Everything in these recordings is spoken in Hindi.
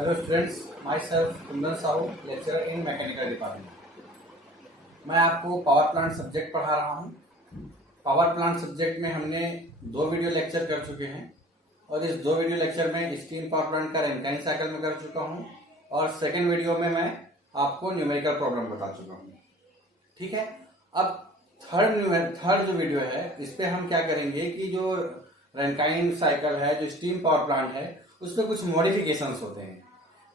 Hello students, my self Kundan Sahu, lecturer in mechanical department. मैं आपको पावर प्लांट सब्जेक्ट पढ़ा रहा हूँ। पावर प्लांट सब्जेक्ट में हमने 2 वीडियो लेक्चर कर चुके हैं और इस 2 वीडियो लेक्चर में स्टीम पावर प्लांट का रैंकाइन साइकिल में कर चुका हूँ और सेकेंड वीडियो में मैं आपको न्यूमेरिकल प्रॉब्लम बता चुका हूँ। ठीक है, अब थर्ड जो वीडियो है इस पे हम क्या करेंगे कि जो रैंकाइन साइकिल है, जो स्टीम पावर प्लांट है, उस पर कुछ मॉडिफिकेशंस होते हैं।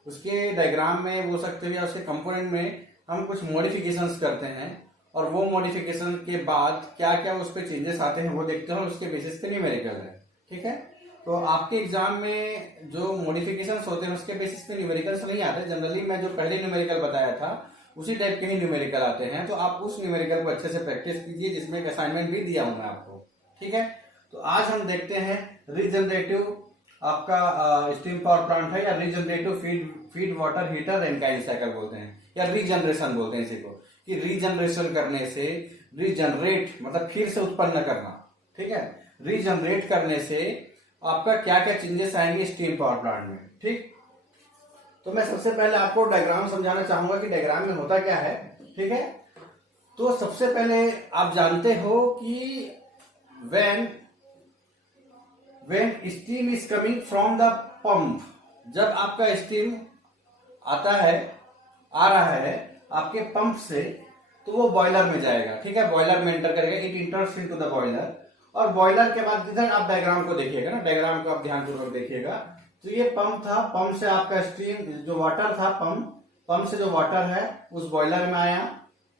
उसके डायग्राम में बोल सकते हैं या उसके कंपोनेंट में हम कुछ मॉडिफिकेशंस करते हैं और वो मॉडिफिकेशन के बाद क्या क्या उस पर चेंजेस आते हैं वो देखते हैं, उसके बेसिस पे न्यूमेरिकल है। ठीक है, तो आपके एग्जाम में जो मॉडिफिकेशंस होते हैं उसके बेसिस पे न्यूमेरिकल्स नहीं आते। जनरली मैं जो पहले न्यूमेरिकल बताया था उसी टाइप के ही न्यूमेरिकल आते हैं, तो आप उस न्यूमेरिकल को अच्छे से प्रैक्टिस कीजिए, जिसमें एक असाइनमेंट भी दिया हूं मैं आपको। ठीक है, तो आज हम देखते हैं रीजनरेटिव आपका स्टीम पावर प्लांट है या regenerative feed water heater Rankine cycle बोलते हैं या रीजनरेशन बोलते हैं इसी को, कि रीजनरेशन करने से, रीजनरेट मतलब फिर से उत्पन्न करना। ठीक है, रीजनरेट करने से आपका क्या क्या चेंजेस आएंगे स्टीम पावर प्लांट में। ठीक, तो मैं सबसे पहले आपको डायग्राम समझाना चाहूंगा कि डायग्राम में होता क्या है। ठीक है, तो सबसे पहले आप जानते हो कि when steam is coming from the pump, जब आपका स्टीम आ रहा है आपके पंप से, तो वो बॉयलर में जाएगा। ठीक है, बॉयलर में एंटर करेगा, इट इंटर्स इनटू द बॉयलर। और बॉयलर के बाद इधर आप डायग्राम को देखिएगा ना, डायग्राम को आप ध्यानपूर्वक देखिएगा। तो ये पंप था, पंप से आपका स्टीम जो वाटर था, पंप से जो वाटर है उस बॉयलर में आया।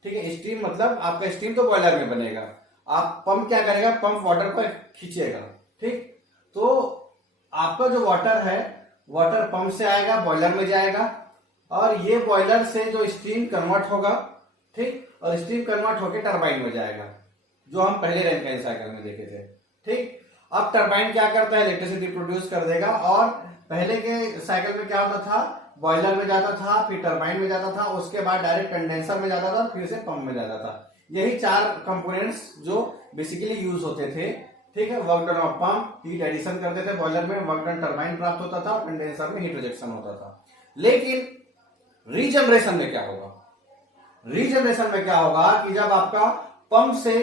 ठीक है, स्टीम मतलब आपका स्टीम तो बॉयलर में बनेगा, आप पंप क्या करेगा, पंप वाटर को खींचेगा। ठीक, तो आपका जो वाटर है, वाटर पंप से आएगा, बॉयलर में जाएगा और ये बॉयलर से जो स्टीम कन्वर्ट होगा। ठीक, और स्टीम कन्वर्ट होकर टरबाइन में जाएगा, जो हम पहले रैंकाइन साइकिल में देखे थे। ठीक, अब टरबाइन क्या करता है, इलेक्ट्रिसिटी प्रोड्यूस कर देगा। और पहले के साइकिल में क्या होता था, बॉयलर में जाता था, फिर टरबाइन में जाता था, उसके बाद डायरेक्ट कंडेंसर में जाता था, फिर से पंप में जाता था। यही 4 कंपोनेंट्स जो बेसिकली यूज होते थे। ठीक है, work done of pump, heat addition करते थे बॉयलर में, वर्क डन टरबाइन प्राप्त होता था और कंडेंसर में हीट रिजेक्शन होता था। लेकिन रीजनरेशन में क्या होगा, रीजनरेशन में क्या होगा कि जब आपका पंप से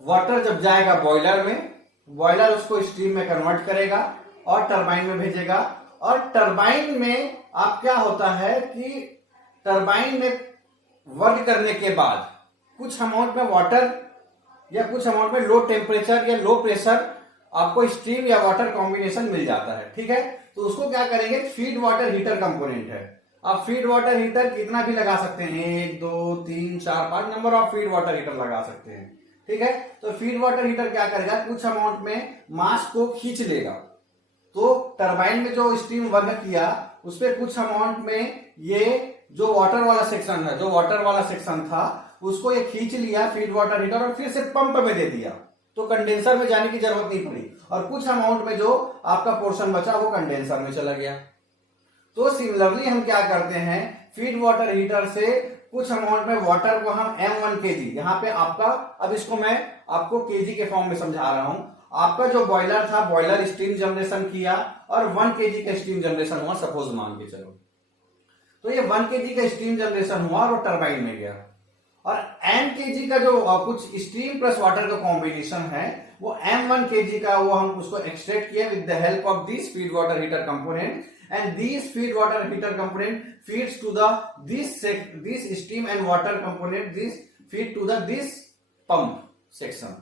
वाटर जब जाएगा बॉयलर में, बॉयलर उसको स्टीम में कन्वर्ट करेगा और टरबाइन में भेजेगा। और टरबाइन में आप क्या होता है कि टरबाइन में वर्क करने के बाद कुछ अमाउंट में वाटर या कुछ अमाउंट में लो टेम्परेचर या लो प्रेशर आपको स्टीम या वाटर कॉम्बिनेशन मिल जाता है। ठीक है, तो उसको क्या करेंगे, फीड वाटर हीटर कंपोनेंट है। आप फीड वाटर हीटर कितना भी लगा सकते हैं, 1 2 3 4 5 number of feed water heater लगा सकते हैं। ठीक है, तो फीड वाटर हीटर क्या करेगा, कुछ अमाउंट में मास को खींच लेगा। तो टरबाइन में जो स्टीम वर्क किया उस पर कुछ अमाउंट में ये जो वाटर वाला सेक्शन है, जो वाटर वाला सेक्शन था उसको ये खींच लिया फीड वाटर हीटर और फिर से पंप में दे दिया, तो कंडेंसर में जाने की जरूरत नहीं पड़ी। और कुछ अमाउंट में जो आपका पोर्शन बचा वो कंडेंसर में चला गया। तो सिमिलरली हम क्या करते हैं, फीड वाटर हीटर से कुछ अमाउंट में वाटर को हम M1 kg, यहाँ पे आपका, अब इसको मैं आपको केजी के फॉर्म में समझा रहा हूं। आपका जो बॉयलर था, बॉयलर स्टीम जनरेशन किया और 1 kg का स्टीम जनरेशन हुआ, सपोज मान के चलो। तो ये 1 kg का स्टीम जनरेशन हुआ और वो टरबाइन में गया। और m kg का जो कुछ स्टीम प्लस वाटर का कॉम्बिनेशन है वो M1 kg का, वो हम उसको एक्सट्रैक्ट किया with the help of this feed water heater component, and these feed water heater component feeds to the this steam and water component, this feed to the this pump section।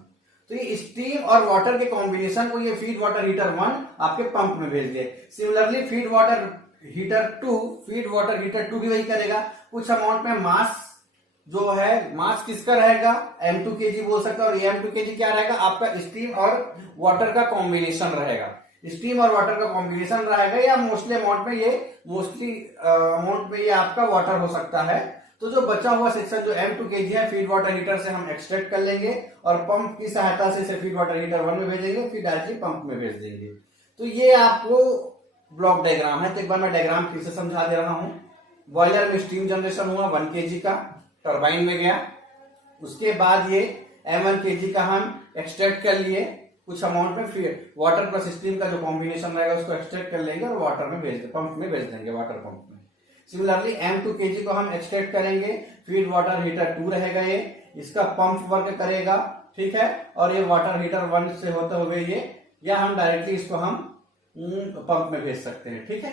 तो ये स्टीम और वाटर के कॉम्बिनेशन को ये फीड वाटर हीटर 1 आपके पंप में भेज दिए। सिमिलरली फीड वाटर हीटर 2 भी वही करेगा। कुछ अमाउंट में मास जो है, मास किसका रहेगा, M2 kg बोल सकते हैं। और M2 kg क्या रहेगा, आपका स्टीम और वाटर का कॉम्बिनेशन रहेगा। स्टीम और वाटर का कॉम्बिनेशन रहेगा या मोस्टली अमाउंट में ये आपका वाटर हो सकता है। तो जो बचा हुआ सेक्शन जो M2 kg है, फीड वाटर हीटर से हम एक्सट्रैक्ट कर लेंगे और पंप की सहायता से फीड वाटर हीटर 1 में भेजेंगे, फिर डायरेक्टली पंप में भेज देंगे। तो ये आपको ब्लॉक डायग्राम है। तो एक बार मैं डायग्राम फिर से समझा दे रहा हूं। बॉयलर में स्टीम जनरेशन हुआ 1 kg का, टरबाइन में गया। उसके बाद ये M1 kg का हम एक्सट्रैक्ट कर लिए, कुछ अमाउंट में फिर वाटर प्लस स्टीम का जो कॉम्बिनेशन रहेगा उसको एक्सट्रैक्ट कर लेंगे और वाटर में भेज पंप में भेज देंगे, वाटर पंप में। सिमिलरली M2 kg को हम एक्सट्रैक्ट करेंगे, फीड वाटर हीटर 2 रहेगा ये, इसका पंप वर्क करेगा, ठीक है, और ये वाटर हीटर 1 से होते हुए ये, या हम डायरेक्टली इसको हम पंप में भेज सकते हैं, ठीक है।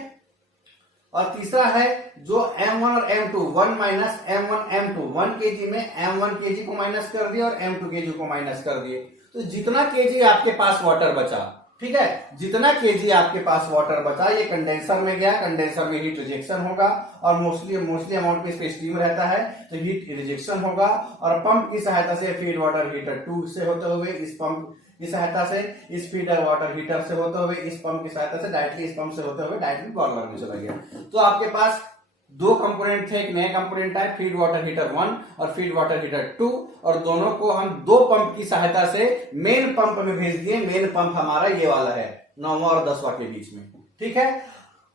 और तीसरा है जो M1 और M2, 1 minus M1 M2, 1 kg में M1 kg को माइनस कर दिए और M2 kg को माइनस कर दिए, तो जितना kg आपके पास वाटर बचा, ठीक है, जितना kg आपके पास वाटर बचा ये कंडेंसर में गया, कंडेंसर में हीट रिजेक्शन होगा और मोस्टली अमाउंट में इसमें स्टीम रहता है तो हीट रिजेक्शन होगा, और पंप की सहायता से फीड वाटर हीटर 2 से होते हुए इस पंप की सहायता से, इस फीडर वाटर हीटर से होते हुए इस पंप की सहायता से डायरेक्टली इस पंप से होते हुए डायरेक्टली बॉयलर में चला गया। तो आपके पास दो कंपोनेंट थे, एक नया कंपोनेंट है फीड वाटर हीटर 1 और फीड वाटर हीटर 2, और दोनों को हम दो पंप की सहायता से मेन पंप में भेज दिए। मेन पंप हमारा ये वाला है 9वां और 10वां के बीच में, ठीक है,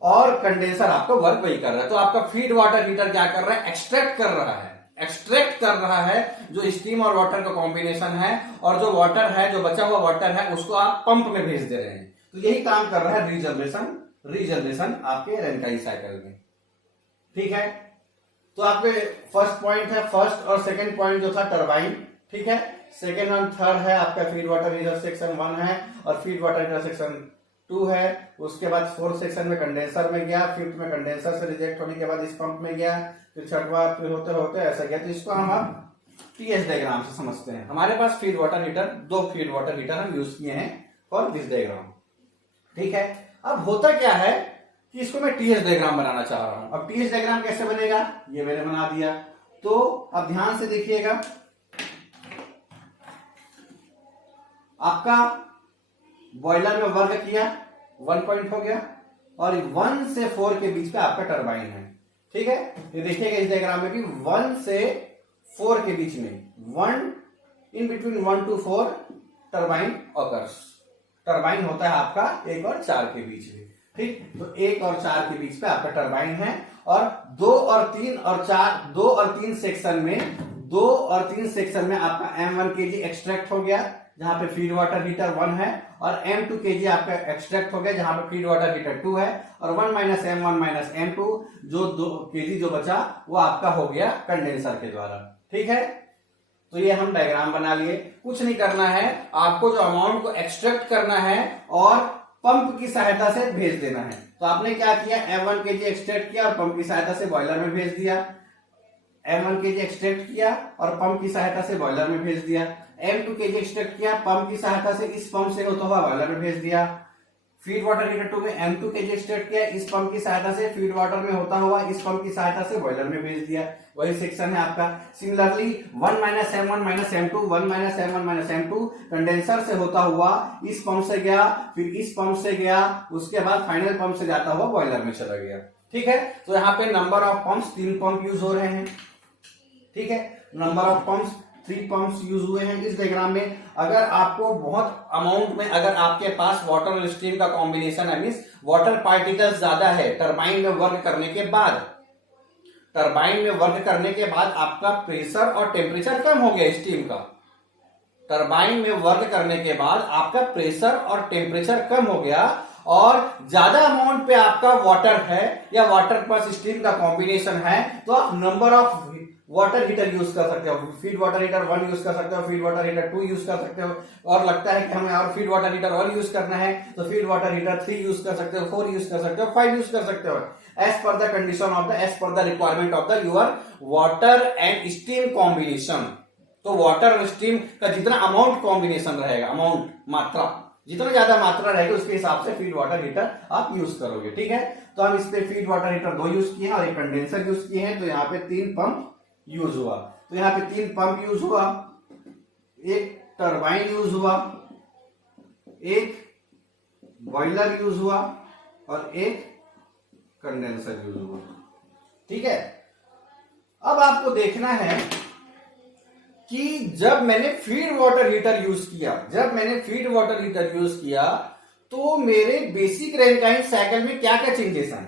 और कंडेंसर आपका वर्क वही कर रहा है। तो आपका फीड वाटर हीटर क्या कर रहा है, एक्सट्रैक्ट कर रहा है, एक्सट्रैक्ट कर रहा है जो स्टीम और वाटर का कॉम्बिनेशन है, और जो वाटर है, जो बचा हुआ वाटर है, उसको आप पंप में भेज दे रहे हैं। तो यही काम कर रहा है रीजनरेशन आपके रेनकाई साइकिल में, ठीक है। तो आपके फर्स्ट पॉइंट है, फर्स्ट और सेकंड पॉइंट जो था टरबाइन, ठीक है। सेकंड और थर्ड है आपका फीड वाटर हीटर सेक्शन 1 है और फीड वाटर हीटर सेक्शन 2 है। उसके बाद फोर्थ सेक्शन में कंडेंसर में गया, फिफ्थ में कंडेंसर से रिजेक्ट होने के बाद इस पंप में गया, फिर छठवां फिर होते होते ऐसा गया। तो इसको हम अब टीएस डायग्राम से समझते हैं। हमारे पास फीड वाटर हीटर, दो फीड वाटर हीटर हम यूज किए हैं फॉर दिस डायग्राम, ठीक है। अब होता क्या है कि इसको मैं टीएस डायग्राम बनाना चाह रहा हूं। अब टीएस डायग्राम कैसे बनेगा, ये मैंने बना दिया। तो अब ध्यान से देखिएगा, आपका बॉयलर में वर्क किया 1 पॉइंट हो गया, और 1 से 4 के बीच में आपका टरबाइन है, ठीक है। ये देखिएगा इस डायग्राम में भी 1 से 4 के बीच में, 1 in between 1 to 4 turbine occurs. Turbine होता है आपका 1 और 4 के बीच में, ठीक। तो 1 और 4 के बीच पे आपका टरबाइन है, और 2 और 3 और 4, 2 और 3 सेक्शन में, 2 और 3 सेक्शन में आपका M1 kg एक्सट्रैक्ट हो गया जहां पे फीड वाटर हीटर 1 है, और M2 kg आपका एक्सट्रैक्ट हो गया जहां पे फीड वाटर हीटर 2 है, और 1 माइनस M1 माइनस M2 जो 2 kg जो बचा वो आपका हो गया कंडेंसर के द्वारा, ठीक है। तो ये हम डायग्राम बना लिए। कुछ नहीं करना है, आपको जो अमाउंट को एक्सट्रैक्ट करना है और पंप की सहायता से भेज देना है। तो आपने क्या किया, M1 kg एक्सट्रैक्ट किया और पंप की सहायता से बॉयलर में भेज दिया, M1 kg एक्सट्रैक्ट किया और पंप की सहायता से बॉयलर में भेज दिया, M2 kg एक्सट्रैक्ट किया, पंप की सहायता से इस पंप से होता हुआ बॉयलर में भेज दिया। फीड वाटर हीटर 2 में M2 kg एक्सट्रैक्ट किया, इस पंप की सहायता से फीड वाटर में होता हुआ इस पंप की सहायता से बॉयलर में भेज दिया। वही सेक्शन है आपका। Similarly 1 minus M1 minus M2, 1 minus M1 minus M2 condenser से होता हुआ इस पंप से गया, फिर इस पंप से गया, उसके बाद फाइनल पंप से जाता हुआ बॉयलर में चला गया, ठीक है। तो यहाँ पे number of pumps 3 pump use हो रहे हैं, ठीक है। Number of pumps 3 pumps use हुए हैं इस डायग्राम में। अगर आपको बहुत अमाउंट में, अगर आपके पास वाटर और स्टीम का कॉम्बिनेशन है, मींस वाटर पार्टिकल्स ज्यादा है टरबाइन में वर्क करने के बाद, टरबाइन में वर्क करने के बाद आपका प्रेशर और टेम्परेचर कम हो गया स्टीम का। टरबाइन में वर्क करने के बाद आपका प्रेशर और टेम्परेचर कम हो गया, और ज्यादा अमाउंट पे आपका वाटर है या वाटर प्लस स्टीम का कॉम्बिनेशन है, तो आप number of water heater use कर सकते हो। फीड वाटर हीटर 1 यूज कर सकते हो, फीड वाटर हीटर 2 यूज कर सकते हो, और लगता है कि हमें और फीड वाटर हीटर 1 यूज करना है तो फीड वाटर हीटर 3 यूज कर सकते हो, 4 यूज कर सकते हो, 5 यूज कर सकते हो, as per the condition of the, as per the requirement of the your water and steam combination. तो वाटर और स्टीम का जितना अमाउंट कॉम्बिनेशन रहेगा, अमाउंट मात्रा, जितना ज्यादा मात्रा रहेगी उसके हिसाब से फीड वाटर हीटर आप यूज करोगे, ठीक है। तो हम इस पे फीड वाटर हीटर 2 यूज किए हैं और एक कंडेंसर यूज किए हैं, तो यहाँ पे 3 पंप यूज हुआ। तो यहाँ पे 3 पंप यूज हुआ, एक टरबाइन यूज हुआ, एक बॉयलर यूज हुआ और एक कंडेंसर यूज हुआ, ठीक है। अब आपको देखना है कि जब मैंने फीड वाटर हीटर यूज किया, तो मेरे बेसिक रैंकाइन साइकिल में क्या क्या चेंजेस आए,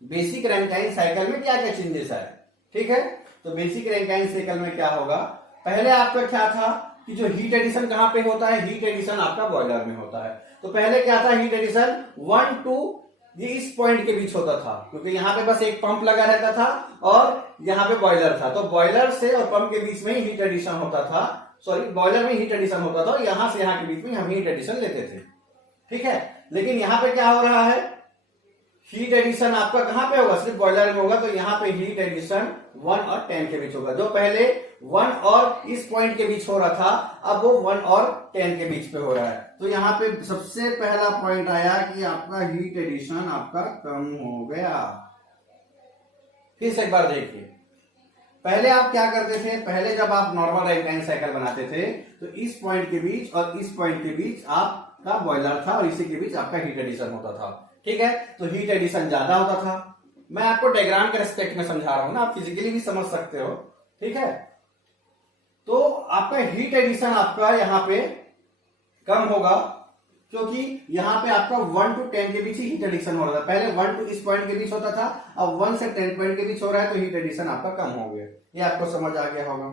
बेसिक रैंकाइन साइकिल में क्या क्या चेंजेस आए, ठीक है। तो बेसिक रैंकाइन साइकिल में क्या होगा, पहले आपका क्या था, कि जो हीट एडिशन कहां पे होता है, हीट एडिशन आपका बॉयलर में होता है। तो पहले क्या था, हीट एडिशन 1 टू ये इस पॉइंट के बीच होता था, क्योंकि यहाँ पे बस एक पंप लगा रहता था और यहाँ पे बॉयलर था, तो बॉयलर से और पंप के बीच में ही हीट एडिशन होता था, सॉरी बॉयलर में हीट एडिशन होता था, और यहां से यहाँ के बीच में हम हीट एडिशन लेते थे, ठीक है। लेकिन यहाँ पे क्या हो रहा है, हीट एडिशन आपका कहां पे होगा, सिर्फ बॉयलर में होगा, तो यहाँ पे हीट एडिशन 1 और 10 के बीच होगा। जो पहले 1 और इस पॉइंट के बीच हो रहा था, अब वो 1 और 10 के बीच पे हो रहा है। तो यहाँ पे सबसे पहला पॉइंट आया कि आपका हीट एडिशन आपका कम हो गया। फिर से एक बार देखिए, पहले आप क्या करते थे, पहले जब आप नॉर्मल रैंकिन साइकिल बनाते थे तो इस पॉइंट के बीच और इस पॉइंट के बीच आपका बॉयलर था और इसी के बीच आपका हीट एडिशन होता था, ठीक है। तो हीट एडिशन ज्यादा होता था। मैं आपको डायग्राम के रेस्पेक्ट में समझा रहा हूं ना, आप फिजिकली भी समझ सकते हो, ठीक है। तो आपका हीट एडिशन आपका यहां पे कम होगा, क्योंकि यहां पे आपका 1 टू 10 के बीच ही हीट एडिशन हो रहा था। पहले 1 टू इस पॉइंट के बीच होता था, अब 1 से 10 पॉइंट के बीच हो रहा है, तो हीट एडिशन आपका कम हो गया। ये आपको समझ आ गया होगा,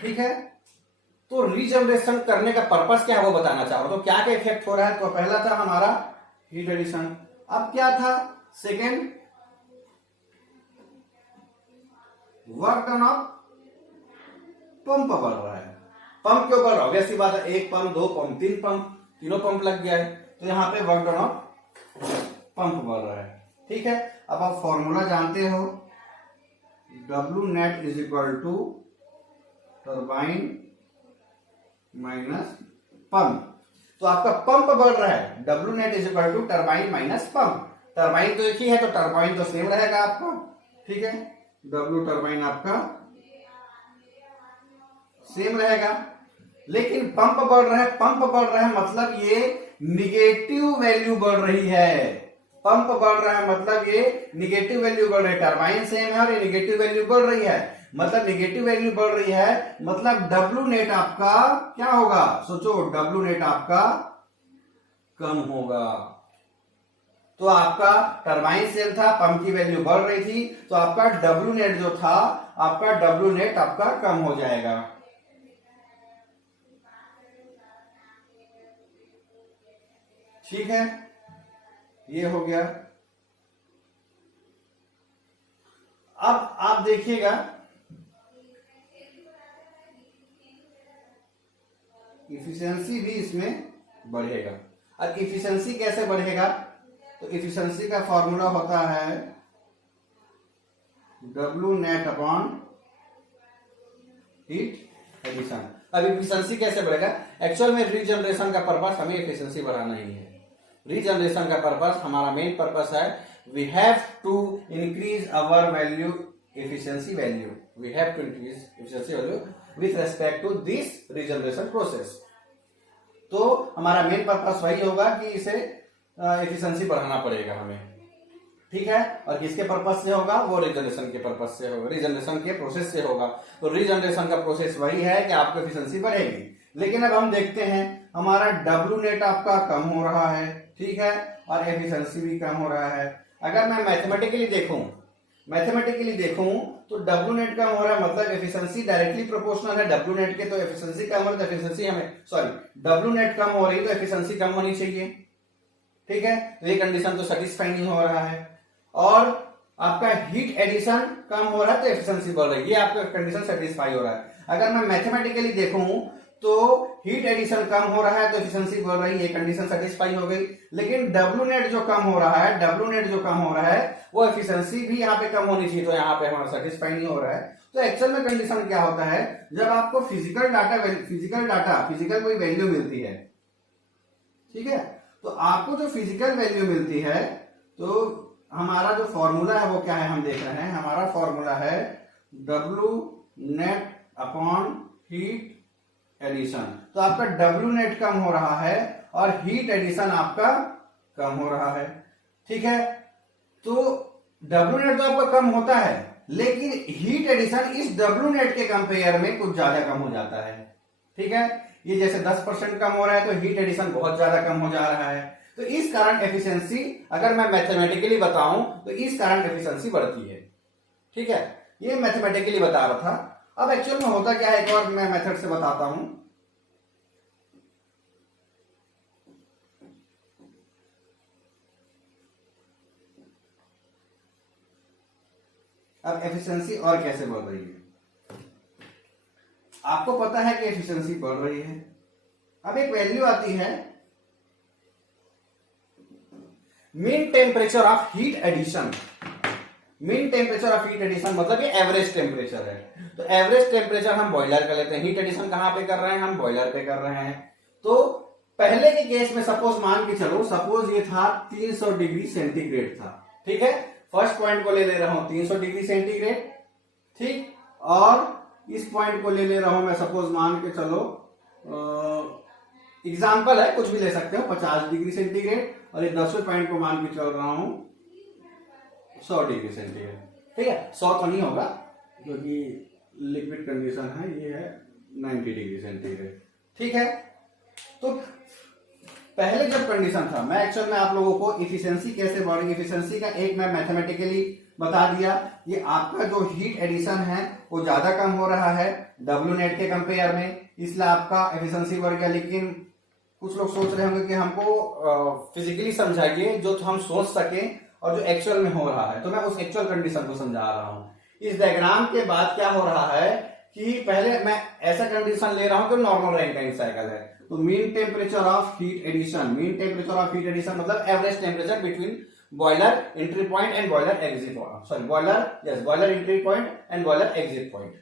ठीक है। तो रीजनरेशन करने का पर्पस क्या है वो बताना चाह रहा हूं। तो क्या क्या इफेक्ट हो रहा है, तो पहला था हमारा हीट एडिशन, अब क्या था second, work done of pump बढ़ रहा है। पंप क्यों बढ़ रहा है, वैसी बात है, एक पंप, दो पंप, तीन पंप, तीनों पंप लग गया है, तो यहां पे वर्क डन ऑफ पंप बढ़ रहा है, ठीक है। अब आप फॉर्मूला जानते हो, W net is equal to turbine minus pump. तो आपका पंप बढ़ रहा है, W net is equal to turbine minus pump. Turbine तो एक ही है, तो टर्बाइन तो सेम रहेगा आपका, ठीक है। W टर्बाइन आपका सेम रहेगा, लेकिन पंप बढ़ रहा है। पंप बढ़ रहा है मतलब ये निगेटिव वैल्यू बढ़ रही है। पंप बढ़ रहा है मतलब ये निगेटिव वैल्यू बढ़ रही है। टर्बाइन सेम है और ये निगेटिव वैल्यू बढ़ रही है, मतलब निगेटिव वैल्यू बढ़ रही है, मतलब W नेट आपका क्या होगा, सोचो, W नेट आपका कम होगा। तो आपका टर्बाइन सेल था, पंप की वैल्यू बढ़ रही थी, तो आपका W नेट जो था, आपका W नेट आपका कम हो जाएगा, ठीक है। ये हो गया। अब आप देखिएगा, इफिशियंसी भी इसमें बढ़ेगा। अब इफिशियंसी कैसे बढ़ेगा, तो इफिशियंसी का फॉर्मूला होता है W net upon heat addition. अब इफिशियंसी कैसे बढ़ेगा, एक्चुअल में रीजनरेशन का पर्पस हमें इफिशियंसी बढ़ाना ही है। रीजनरेशन का पर्पस, हमारा मेन पर्पस है, we have to increase our value efficiency value, we have to increase efficiency value with respect to this regeneration process। तो हमारा मेन पर्पस वही होगा कि इसे एफिशिएंसी बढ़ाना पड़ेगा हमें, ठीक है। और किसके पर्पस से होगा, वो रीजनरेशन के पर्पस से होगा, रीजनरेशन के प्रोसेस से होगा। तो रीजनरेशन का प्रोसेस वही है कि आपको एफिशिएंसी बढ़ेगी। लेकिन अब हम देखते हैं, हमारा W नेट आपका कम हो रहा है, ठीक है, और एफिशिएंसी भी कम हो रहा है। अगर मैं मैथमेटिकली देखूं तो W नेट कम हो रहा है, मतलब एफिशिएंसी डायरेक्टली प्रोपोर्शनल है W नेट के, तो एफिशिएंसी कम हो रही है, तो एफिशिएंसी हमें, सॉरी, W नेट कम हो रही है तो एफिशिएंसी कम होनी चाहिए, ठीक है। तो ये कंडीशन तो सेटिस्फाई नहीं हो रहा है। और आपका हीट एडिशन कम हो रहा है तो एफिशिएंसी बढ़ रही है, ये आपका कंडीशन सेटिस्फाई हो रहा है। अगर मैं मैथमेटिकली देखूं तो हीट एडिशन कम हो रहा है तो एफिशिएंसी बढ़ रही है, ये कंडीशन सेटिस्फाई हो गई। लेकिन W नेट जो कम हो रहा है, वो एफिशिएंसी भी यहाँ पे कम होनी चाहिए, तो यहाँ पे हमारा सेटिस्फाई नहीं हो रहा है। तो एक्चुअल में कंडीशन क्या होता है, जब आपको फिजिकल कोई वैल्यू मिलती है, ठीक है, तो आपको जो फिजिकल वैल्यू मिलती है, तो हमारा जो फॉर्मूला है वो क्या है, हम देख रहे हैं, हमारा फॉर्मूला है W net upon heat addition. तो आपका W नेट कम हो रहा है और हीट एडिशन आपका कम हो रहा है, ठीक है। तो W नेट तो आपका कम होता है, लेकिन हीट एडिशन इस W नेट के कंपेयर में कुछ ज्यादा कम हो जाता है, ठीक है। ये जैसे 10% कम हो रहा है तो हीट एडिशन बहुत ज्यादा कम हो जा रहा है। तो इस कारण एफिशिएंसी, अगर मैं मैथमेटिकली बताऊं तो इस कारण एफिशिएंसी बढ़ती है, ठीक है। ये मैथमेटिकली बता रहा था। अब एक्चुअल में होता क्या है, एक और मैं मेथड से बताता हूं। अब एफिशिएंसी और कैसे बढ़ रही है, आपको पता है कि एफिशिएंसी बढ़ रही है। अब एक वैल्यू आती है mean temperature of heat addition. Mean temperature of heat addition मतलब ये एवरेज टेम्परेचर है। तो एवरेज टेम्परेचर हम बॉयलर का लेते हैं, हीट एडिशन कहां पे कर रहे हैं, हम बॉयलर पे कर रहे हैं। तो पहले के केस में सपोज मान के चलो, सपोज ये था 300 डिग्री सेंटीग्रेड था, ठीक है। फर्स्ट पॉइंट को ले रहा हूं 300 डिग्री सेंटीग्रेड, ठीक, और इस पॉइंट को ले रहा हूं मैं, सपोज मान के चलो एग्जाम्पल है, कुछ भी ले सकते हो, 50 डिग्री सेंटीग्रेड, और ये 10वें पॉइंट को मान के चल रहा हूं 100 डिग्री सेंटीग्रेड, ठीक है। 100 तो नहीं होगा क्योंकि लिक्विड कंडीशन है, ये है 90 डिग्री सेंटीग्रेड, ठीक है। तो पहले जब कंडीशन था, मैं एक्चुअल में आप लोगों को इफिशिएंसी कैसे बढ़ेगी, इफिशिएंसी का एक मैं मैथमेटिकली बता दिया। ये आपका जो हीट एडिशन है वो ज्यादा कम हो रहा है डब्ल्यू नेट के कंपेयर में, इसलिए आपका एफिशिएंसी बढ़ गया। लेकिन कुछ लोग सोच रहे होंगे कि हमको फिजिकली समझाइए जो हम सोच सकें और जो एक्चुअल में हो रहा है, तो मैं उस एक्चुअल कंडीशन को समझा रहा हूं। इस डायग्राम के बाद क्या हो रहा है कि पहले मैं ऐसा कंडीशन ले रहा हूं कि नॉर्मल रैंकिन साइकिल है। तो mean temperature of heat addition, mean temperature of heat addition मतलब average temperature between boiler entry point and boiler exit point, sorry boiler entry point and boiler exit point,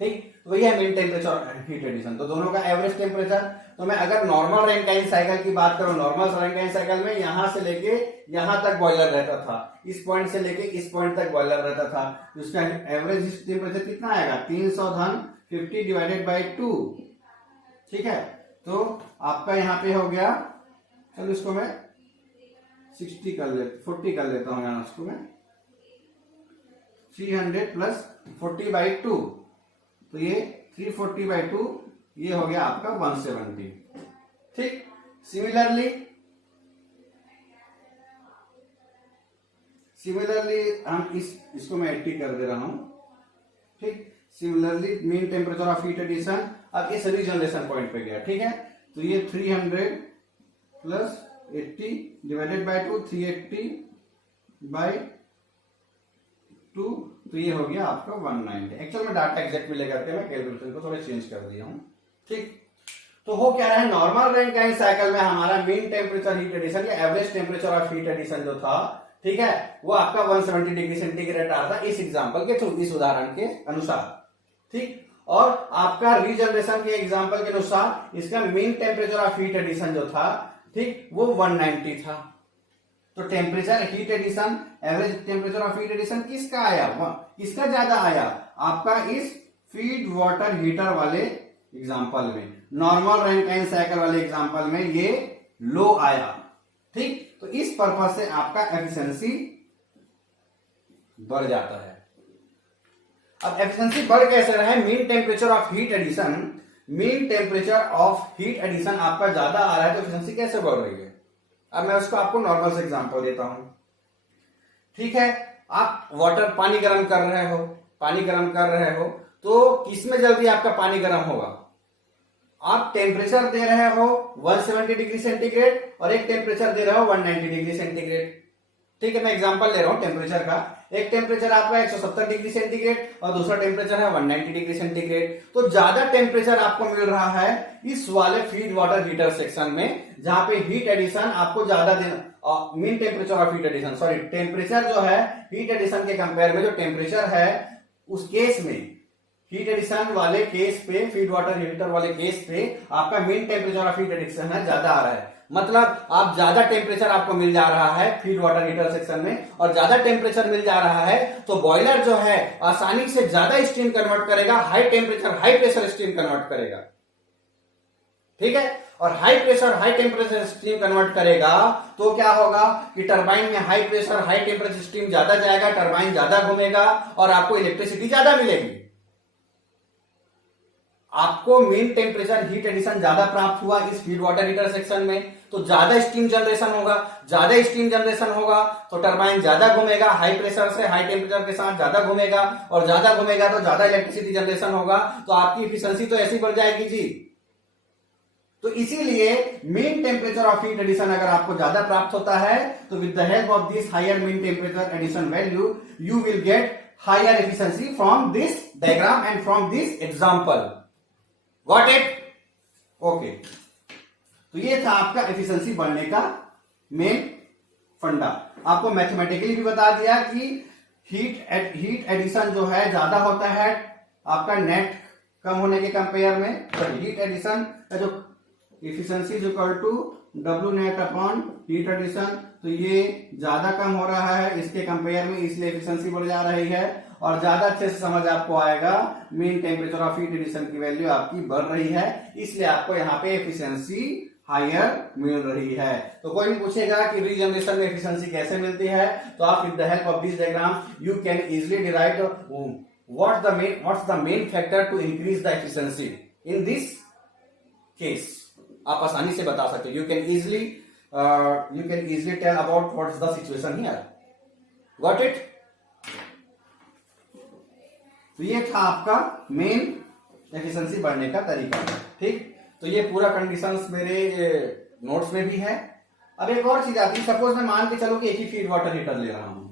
ठीक। तो ये है मीन टेम्परेचर हीट एडिशन, तो दोनों का एवरेज टेम्परेचर। तो मैं अगर नॉर्मल रैंकिन साइकिल की बात करूं, नॉर्मल रैंकिन साइकिल में यहां से लेके यहां तक बॉयलर रहता था, इस पॉइंट से लेके इस पॉइंट तक बॉयलर रहता था, उसका एवरेज टेम्परेचर कितना आएगा 300 धन 50 डिवाइडेड बाई 2, ठीक है। तो आपका यहां पे हो गया, चलो इसको मैं 40 कर लेता हूं, यहां इसको मैं 300 प्लस 40 बाई 2, तो ये 340 बाई 2, ये हो गया आपका 170, ठीक। सिमिलरली हम इसको मैं 80 कर दे रहा हूं, ठीक। Similarly mean temperature of heat addition, अब इस रीजनरेशन पॉइंट पे गया, ठीक है। तो ये 300 प्लस 80 डिवाइडेड बाई 2, 380 बाई 2, तो ये हो गया आपका 190। एक्चुअल में डाटा एग्जैक्ट मिले करके मैं कैलकुलेशन को थोड़ा चेंज कर दिया हूं, ठीक। तो हो क्या रहा है, नॉर्मल रैंकिन साइकिल में हमारा मीन टेम्परेचर हीट एडिशन या average temperature of heat addition जो था, ठीक है, वो आपका 170 डिग्री सेंटीग्रेड आ रहा था इस एग्जांपल के थ्रू, इस उदाहरण के अनुसार, ठीक। और आपका रीजनरेशन के एग्जांपल के अनुसार इसका mean temperature of heat addition जो था, ठीक, वो 190 था। तो temperature heat addition, average temperature of heat addition किसका आया, किसका ज्यादा आया, आपका इस फीड वाटर हीटर वाले एग्जांपल में। नॉर्मल रैंकिन साइकिल वाले एग्जांपल में ये लो आया, ठीक। तो इस पर्पज से आपका एफिशिएंसी बढ़ जाता है। अब एफिशिएंसी बढ़ कैसे रहा है, mean temperature of heat addition, mean temperature of heat addition आपका ज्यादा आ रहा है, तो एफिशिएंसी कैसे बढ़ रही है। अब मैं उसको आपको नॉर्मल से एग्जांपल देता हूं, ठीक है। आप वाटर पानी गर्म कर रहे हो, तो किसमें जल्दी आपका पानी गर्म होगा, आप टेम्परेचर दे रहे हो 170 डिग्री सेंटीग्रेड और एक टेम्परेचर दे रहे हो 190 डिग्री सेंटीग्रेड, ठीक है। मैं एग्जांपल ले रहा हूं टेम्परेचर का, एक टेम्परेचर आपका 170 डिग्री सेंटीग्रेड और दूसरा टेम्परेचर है 190 डिग्री सेंटीग्रेड। तो ज्यादा टेम्परेचर आपको मिल रहा है इस वाले फीड वाटर हीटर सेक्शन में, जहां पे हीट एडिशन आपको ज्यादा देना, mean temperature of heat addition, sorry temperature जो है हीट एडिशन के कंपेयर में जो टेम्परेचर है उस केस में, हीट एडिशन वाले केस पे, फीड वाटर हीटर वाले केस पे आपका mean temperature of heat addition है ज्यादा आ रहा है। मतलब आप ज्यादा टेम्परेचर आपको मिल जा रहा है फीड वाटर हीटर सेक्शन में, और ज्यादा टेम्परेचर मिल जा रहा है तो बॉयलर जो है आसानी से ज्यादा स्टीम कन्वर्ट करेगा, high temperature high pressure steam convert करेगा, ठीक है। और high pressure high temperature steam convert करेगा तो क्या होगा कि टरबाइन में high pressure high temperature steam ज्यादा जाएगा, टरबाइन ज्यादा घूमेगा और आपको इलेक्ट्रिसिटी ज्यादा मिलेगी। आपको मीन टेम्परेचर हीट एडिशन ज्यादा प्राप्त हुआ इस फीड वाटर हीटर सेक्शन में, तो ज्यादा स्टीम जनरेशन होगा, ज्यादा स्टीम जनरेशन होगा तो टरबाइन ज्यादा घूमेगा, हाई प्रेशर से हाई टेम्परेचर के साथ ज्यादा घूमेगा, और ज्यादा घूमेगा तो ज्यादा इलेक्ट्रिसिटी जनरेशन होगा, तो आपकी इफिशिएंसी तो ऐसी बढ़ जाएगी जी। तो इसीलिए mean temperature of heat addition अगर आपको ज्यादा प्राप्त होता है तो with the help of this higher mean temperature addition value you will get higher efficiency from this diagram and from this example. Got it? Okay. तो ये था आपका एफिशिएंसी बढ़ने का मेन फंडा। आपको मैथमेटिकली भी बता दिया कि हीट एडिशन जो है ज्यादा होता है आपका नेट कम होने के कंपेयर में। सॉरी, हीट एडिशन का जो efficiency is equal to W net upon heat addition, तो ये ज्यादा कम हो रहा है इसके कंपेयर में, इसलिए एफिशिएंसी बढ़ जा रही है। और ज्यादा अच्छे से समझ आपको आएगा, mean temperature of heat addition की वैल्यू आपकी बढ़ रही है, इसलिए आपको यहाँ पे एफिशिएंसी हायर मिल रही है। तो कोई भी पूछेगा कि रीजनरेशन में एफिशिएंसी कैसे मिलती है, तो आप with the help of this diagram you can easily derive what's the main factor to increase the efficiency in this case। आप आसानी से बता सकते हो। you can easily tell about what's the situation here। got it? तो ये था आपका मेन एफिशिएंसी बढ़ने का तरीका। ठीक, तो ये पूरा कंडीशंस मेरे नोट्स में भी है। अब एक और चीज आती है, सपोज मैं मान के चलो कि एक ही फीड वाटर हीटर ले रहा हूं।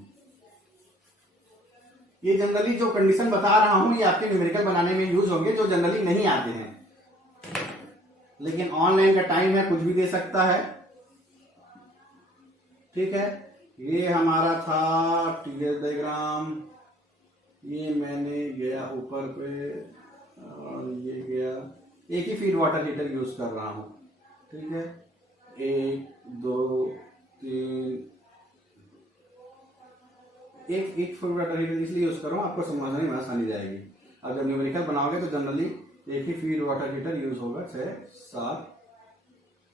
ये जनरली जो कंडीशन बता रहा हूं ये आपके न्यूमेरिकल बनाने में यूज होंगे, जो जनरली नहीं आते हैं, लेकिन ऑनलाइन का टाइम है, कुछ भी दे सकता है। ठीक है, ये हमारा था टीएस डायग्राम, ये मैंने गया ऊपर पे और ये गया, एक ही फीड वाटर हीटर यूज कर रहा हूं। ठीक है, 1 2 3, एक फीड वाटर हीटर इसलिए यूज कर रहा हूं, आपको समझने में आसानी जाएगी। अगर न्यूमेरिकल बनाओगे तो जनरली एक ही फीड वाटर हीटर यूज होगा, 6 7।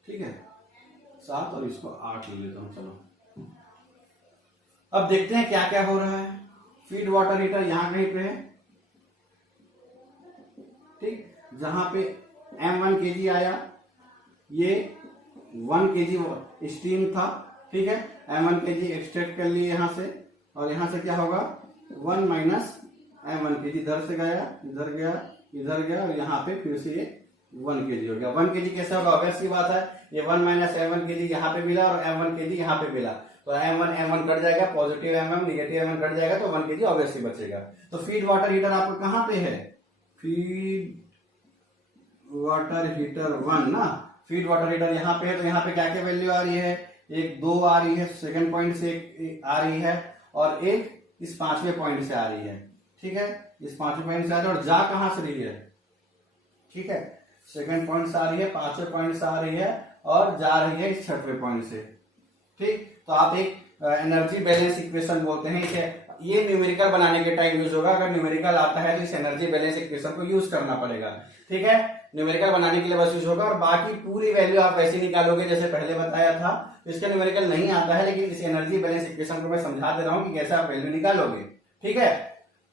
ठीक है, 7 और इसको 8 ले लेता हूं। चलो अब देखते हैं क्या क्या हो रहा है। फीड वाटर हीटर यहां कहीं पे है। ठीक, जहां पे M1 kg आया, ये 1 kg स्टीम था। ठीक है, M1 kg एक्सट्रैक्ट कर लिए यहां से, और यहां से क्या होगा 1 माइनस M1 kg, इधर से गया, इधर गया, इधर गया, और यहाँ पे फिर से ये 1 kg हो गया। 1 kg कैसे होगा, ऑब्वियस सी बात है, ये 1 माइनस M1 kg यहाँ पे मिला और M1 kg यहाँ पे मिला, तो M1 कट जाएगा, positive MM negative MM cut जाएगा, तो 1 kg ऑब्वियसली बचेगा। तो फीड वाटर हीटर आपको कहाँ पे है, फीड वाटर हीटर 1 ना, फीड वाटर हीटर यहाँ पे है। तो यहाँ पे क्या क्या वैल्यू आ रही है, एक 2 आ रही है, सेकंड पॉइंट से एक आ रही है, और एक इस 5वें पॉइंट से आ रही है। ठीक है, इस 5वें पॉइंट से आ रही है, और जा कहां से रही है, ठीक है, सेकंड पॉइंट से आ रही है, 5वें पॉइंट से आ रही है, और जा रही है इस 6वें पॉइंट से। ठीक, तो आप एक एनर्जी बैलेंस इक्वेशन बोलते हैं इसे, ये न्यूमेरिकल बनाने के टाइम यूज होगा। अगर न्यूमेरिकल आता है तो इस एनर्जी बैलेंस इक्वेशन को यूज करना पड़ेगा। ठीक है, न्यूमेरिकल बनाने के लिए बस यूज होगा, और बाकी पूरी वैल्यू आप वैसे निकालोगे जैसे पहले बताया था। इसका न्यूमेरिकल नहीं आता है, लेकिन इस एनर्जी बैलेंस इक्वेशन को मैं समझा दे रहा हूं कि कैसे आप वैल्यू निकालोगे। ठीक है,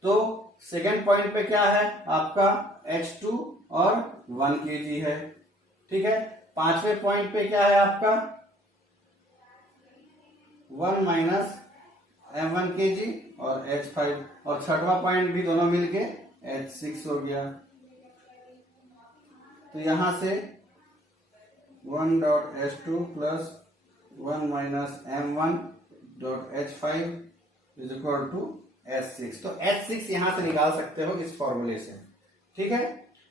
तो सेकेंड पॉइंट पे क्या है आपका H2 और 1 kg है। ठीक है, 5वें पॉइंट पे क्या है आपका 1 माइनस M1 kg और H5, और 6वां पॉइंट भी दोनों मिलके H6 हो गया। तो यहां से 1.H2 plus 1 minus M1 dot H5 is equal to H6। तो H6 यहां से निकाल सकते हो इस फॉर्मूले से। ठीक है,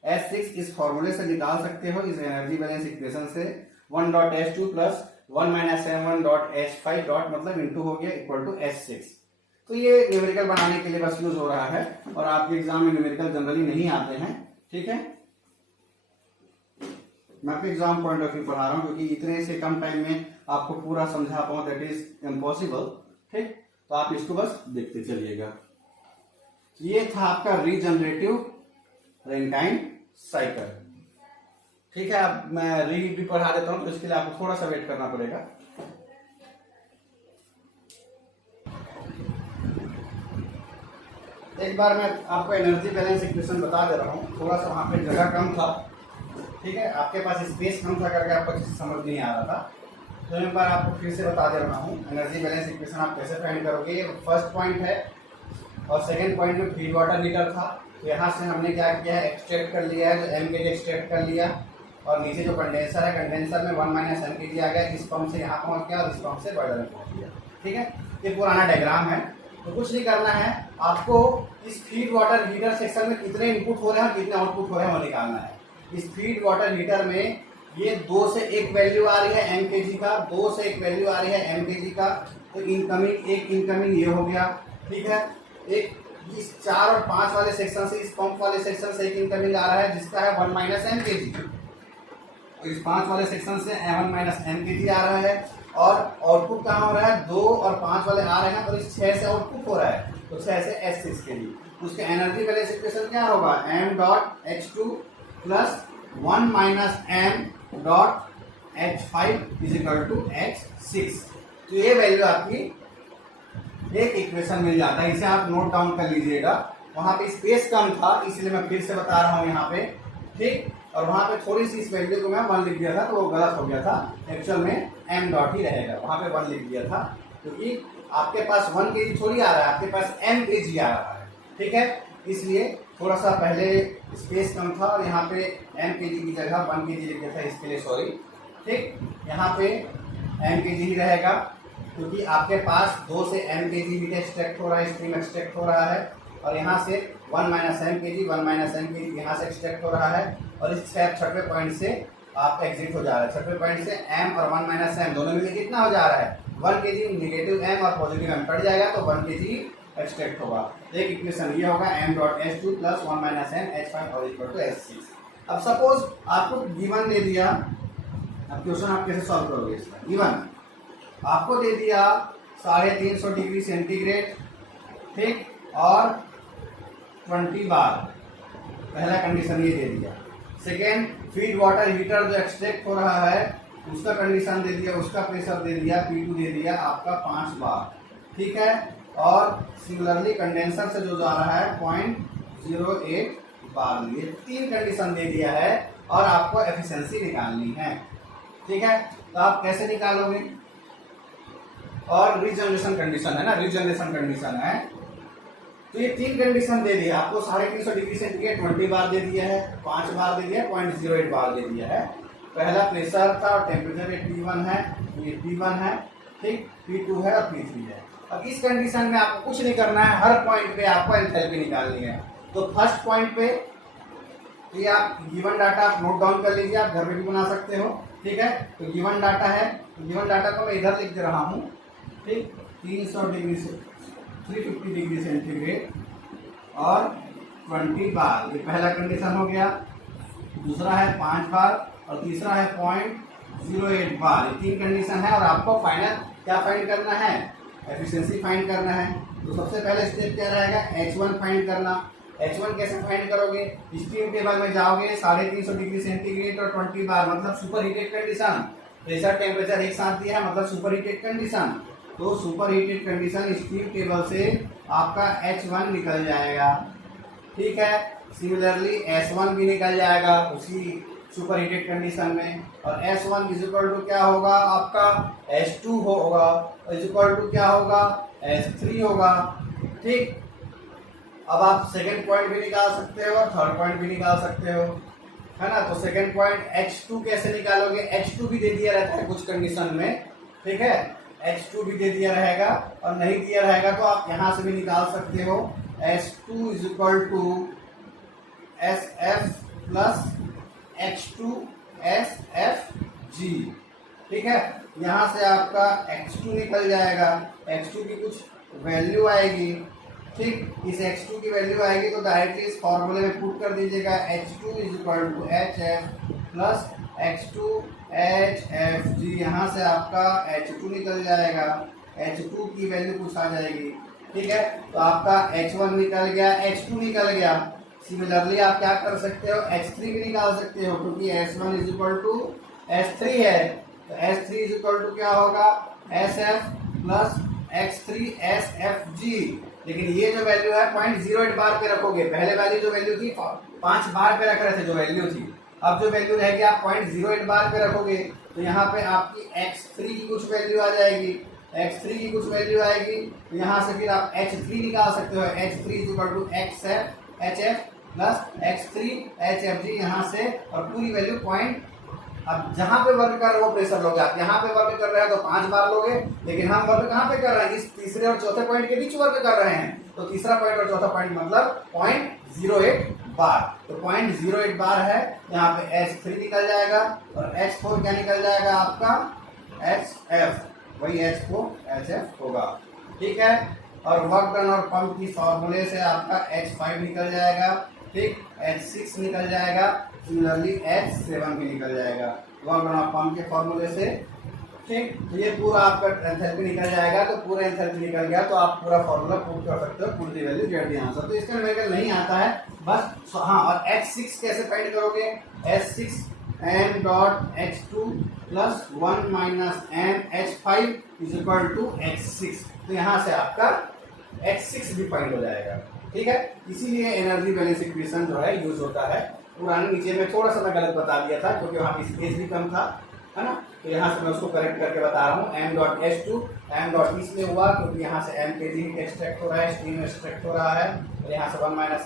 H6 इस फॉर्मूले से निकाल सकते हो, इस एनर्जी बैलेंस इक्वेशन से। 1.H2 plus 1 minus M1 dot H5 dot मतलब इंटू हो गया इक्वल टू H6। तो ये न्यूमेरिकल बनाने के लिए बस यूज हो रहा है, और आपके एग्जाम में न्यूमेरिकल जनरली नहीं आते हैं। ठीक है, मैं आपके एग्जाम पॉइंट ऑफ व्यू पढ़ा रहा हूं, क्योंकि इतने से कम टाइम में आपको पूरा समझा पाऊं दैट इज इम्पॉसिबल। ठीक, तो आप इसको बस देखते चलिएगा। ये था आपका रीजनरेटिव रेनकाइन साइकिल। ठीक है, अब मैं रीड भी पढ़ा देता हूं, तो इसके लिए आपको थोड़ा सा वेट करना पड़ेगा। एक बार मैं आपको एनर्जी बैलेंस इक्वेशन बता दे रहा हूं, थोड़ा सा वहां पे जगह कम था। ठीक है, आपके पास स्पेस कम था करके आपको अच्छे से समझ नहीं आ रहा था, तो एक बार आपको फिर से बता दे रहा हूँ एनर्जी बैलेंस इक्वेशन आप कैसे फाइंड करोगे। ये फर्स्ट पॉइंट है, और सेकंड पॉइंट में फीड वाटर हीटर था। तो यहाँ से हमने क्या किया है, एक्सट्रैक्ट कर लिया है, तो M kg एक्सट्रैक्ट कर लिया, और नीचे जो कंडेंसर है, कंडेंसर में 1 माइनस M kg आ गया, इस पंप से यहाँ पहुँच गया और इस पंप से बॉयलर में पहुँच गया। ठीक है, ये पुराना डायग्राम है, तो कुछ नहीं करना है, आपको इस फीड वाटर हीटर सेक्शन में कितने इनपुट हो रहे हैं कितने आउटपुट हो रहे हैं वो निकालना है। इस फीड वाटर हीटर में ये 2 से 1 वैल्यू आ रही है mkg का, 2 से 1 वैल्यू आ रही है mkg का, तो इनकमिंग एक इनकमिंग ये हो गया, ठीक है। एक इस 4 और 5 वाले सेक्शन से, इस पंप वाले सेक्शन से एक इनकमिंग आ रहा है जिसका है 1 माइनस mkg, तो इस 5 वाले सेक्शन से 1 माइनस mkg आ रहा है। और आउटपुट कहाँ हो रहा है, 2 और 5 वाले आ रहे हैं और इस 6 से आउटपुट हो रहा है, तो 6 से S6 के लिए उसके एनर्जी बैलेंस इक्वेशन क्या होगा, m dot H2 plus 1 minus m dot H5 is equal to H6। तो ये वैल्यू आपकी एक इक्वेशन मिल जाता है, इसे आप नोट डाउन कर लीजिएगा। वहां पे स्पेस कम था इसलिए मैं फिर से बता रहा हूं यहाँ पे, ठीक। और वहां पे थोड़ी सी इस वैल्यू को मैं 1 लिख दिया था तो वो गलत हो गया था, एक्चुअल में m डॉट ही रहेगा, वहां पे 1 लिख दिया था क्योंकि आपके पास 1 kg थोड़ी आ रहा है, आपके पास mkg आ रहा है, ठीक है। इसलिए थोड़ा सा पहले स्पेस कम था और यहाँ पे mkg की जगह 1 kg लिख दिया था, इसके लिए सॉरी, ठीक। यहाँ पे mkg ही रहेगा क्योंकि आपके पास 2 से mkg हीट एक्सट्रैक्ट हो रहा है, स्ट्रीम एक्सट्रैक्ट हो रहा है, और यहाँ से 1 माइनस mkg यहाँ से एक्सट्रैक्ट हो रहा है, और इस 6वें पॉइंट से आप एग्जिट हो जा रहा है। 6वें पॉइंट से m और 1 माइनस m दोनों मिलकर कितना हो जा रहा है, 1 kg, नेगेटिव m और पॉजिटिव m कट जाएगा तो 1 kg एक्सट्रैक्ट होगा। एक इक्वेशन ये होगा m dot H2 plus 1 minus m H5 और इक्वल टू H6। अब सपोज आपको गिवन दे दिया, अब क्वेश्चन आप कैसे सॉल्व करोगे इसका, गिवन आपको दे दिया 350 डिग्री सेंटीग्रेड, ठीक, और 20 बार, पहला कंडीशन ये दे दिया। सेकेंड, फीड वाटर हीटर जो एक्सट्रैक्ट हो रहा है उसका कंडीशन दे दिया, उसका प्रेशर दे दिया, P2 दे दिया आपका 5 बार, ठीक है। और सिमिलरली कंडेंसर से जो जा रहा है 0.08 बार, ये 3 कंडीशन दे दिया है और आपको एफिशिएंसी निकालनी है, ठीक है। तो आप कैसे निकालोगे, और रीजनरेशन कंडीशन है ना, रीजनरेशन कंडीशन है, तो ये 3 कंडीशन दे दिया आपको, 350 डिग्री सेंटीग्रेड 20 बार दे दिया है, 5 बार दे दिया है, 0.08 बार दे दिया है। पहला प्रेशर था और टेम्परेचर T1 है, ये T1 है, ठीक, P2 है और P3 है। अब इस कंडीशन में आपको कुछ नहीं करना है, हर पॉइंट पे आपको एंथैल्पी निकालनी है। तो फर्स्ट पॉइंट पे तो ये आप गिवन डाटा आप नोट डाउन कर लीजिए, आप घर में भी बना सकते हो, ठीक है। तो गिवन डाटा है, गिवन डाटा को मैं इधर लिख दे रहा हूँ, ठीक, 300 डिग्री से 350 डिग्री सेंटीग्रेड और 20 बार, ये पहला कंडीशन हो गया। दूसरा है 5 बार और तीसरा है 0.08 बार, ये 3 कंडीशन है। और आपको फाइनल क्या फाइंड करना है, एफिशिएंसी फाइंड करना है। तो सबसे पहले स्टेप क्या रहेगा, H1 फाइंड करना। H1 कैसे फाइंड करोगे, स्टीम टेबल में जाओगे, 350 डिग्री सेंटीग्रेड और 20 बार मतलब super heated condition, pressure temperature एक साथ दिया है मतलब सुपर हीटेड कंडीशन। तो super heated condition steam table से आपका H1 निकल जाएगा, ठीक है। सिमिलरली S1 भी निकल जाएगा उसी सुपर हीटेड कंडीशन में, और S1 इज इक्वल टू क्या होगा आपका S2 होगा, इज इक्वल टू क्या होगा S3 होगा, ठीक। अब आप सेकेंड पॉइंट भी निकाल सकते हो और थर्ड पॉइंट भी निकाल सकते हो, है ना। तो सेकेंड पॉइंट H2 कैसे निकालोगे, H2 भी दे दिया रहता है कुछ कंडीशन में, ठीक है, H2 भी दे दिया रहेगा, और नहीं दिया रहेगा तो आप यहां से भी निकाल सकते हो। S2 is equal to SF plus H2 SFG, ठीक है। यहां से आपका X2 निकल जाएगा, X2 की कुछ वैल्यू आएगी, ठीक। इस X2 की वैल्यू आएगी तो डायरेक्टली इस फॉर्मूले में पुट कर दीजिएगा, H2 is equal to HF plus X2 HFG, यहाँ से आपका H2 निकल जाएगा, H2 की वैल्यू कुछ आ जाएगी, ठीक है। तो आपका H1 निकल गया, H2 निकल गया। सिमिलरली आप क्या कर सकते हो, H3 भी निकाल सकते हो क्योंकि S1 is equal to S3 है, तो S3 इज इक्वल टू क्या होगा SF प्लस X3 SFG। लेकिन ये जो वैल्यू है 0.08 बार पे रखोगे, पहले वाली जो वैल्यू थी 5 बार पे रख रहे थे जो वैल्यू थी, अब जो वैल्यू रहेगी आप 0.08 बार पे रखोगे, तो यहाँ पे आपकी X3 की कुछ वैल्यू आ जाएगी, X3 की कुछ वैल्यू आएगी, तो यहाँ से फिर आप H3 निकाल सकते हो, H3 is equal to HF plus X3 HFG यहाँ से, और पूरी वैल्यू 0.08 अब जहां पे वर्क कर रहे हो वो प्रेशर लोगे, आप यहाँ पे वर्क कर रहे हैं तो 5 बार लोगे, लेकिन हम वर्क कहाँ पे कर रहे हैं, इस तीसरे और चौथे पॉइंट के बीच वर्क कर रहे हैं, तो तीसरा पॉइंट और चौथा पॉइंट मतलब 0.08 बार। तो 0.08 बार है, यहाँ पे H3 निकल जाएगा और H4 क्या निकल जाएगा आपका HF, वही H4 HF होगा, ठीक है। और वर्क डन और पंप की फॉर्मूले से आपका H5 निकल जाएगा, ठीक, H6 निकल जाएगा, सिमिलरली H7 भी निकल जाएगा वर्क डन और पंप के फॉर्मूले से, ठीक। तो ये पूरा आपका एंथैल्पी निकल जाएगा, तो पूरा एंथैल्पी निकल गया तो आप पूरा फॉर्मूला प्रूव कर सकते हो, पूरी वैल्यू गेट द आंसर। तो इसका न्यूमेरिकल नहीं आता है बस, हाँ। और H6 कैसे फाइंड करोगे, H6 m dot H2 plus 1 minus m H5 is equal to H6, तो यहाँ से आपका H6 भी फाइंड हो जाएगा, ठीक है। इसीलिए एनर्जी बैलेंस इक्वेशन जो है यूज होता है। पुराने नीचे में थोड़ा सा मैं गलत बता दिया था क्योंकि वहाँ पे स्पेस भी कम था, है ना, तो यहाँ से मैं उसको करेक्ट करके बता रहा हूँ। m dot H2 m dot इसलिए हुआ क्योंकि यहाँ से m kg हीट एक्सट्रैक्ट हो रहा है, स्टीम एक्सट्रैक्ट हो रहा है, और यहाँ से 1 माइनस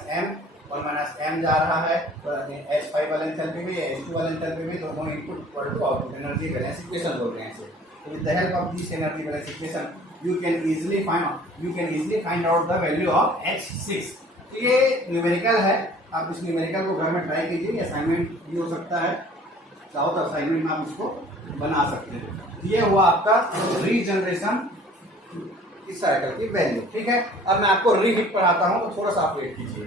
m जा रहा है, तो H5 वाले एंथैल्पी में, H2 वाले एंथैल्पी में दोनों input equal to output, energy balance equation बोल रहे हैं इसे। तो with the help of this energy balance equation you can easily find out the value of H6। तो ये न्यूमेरिकल है, आप इस न्यूमेरिकल को घर में ट्राई कीजिए, असाइनमेंट भी हो सकता है, चाहो तो असाइनमेंट में आप इसको बना सकते हैं। ये हुआ आपका रीजनरेशन इस साइकिल की वैल्यू, ठीक है। अब मैं आपको रीहीट पढ़ाता हूं, तो थोड़ा सा आप वेट कीजिए।